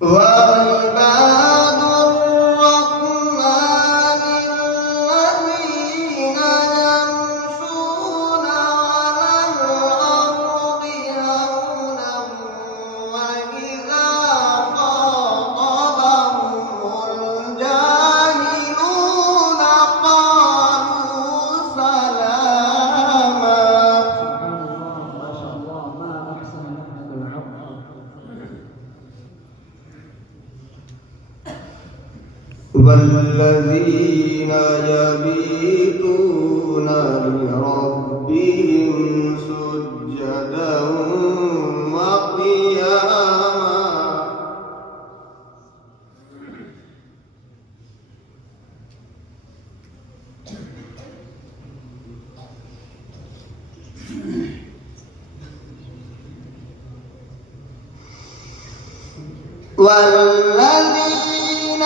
وعباد الرحمن الذين يمشون على الأرض هونا وإذا خاطبهم الجاهلون قالوا سلاما. ما شاء الله، ما أحسن هذا العرض. والذين يبيتون لربهم سجدا وقياما. والذين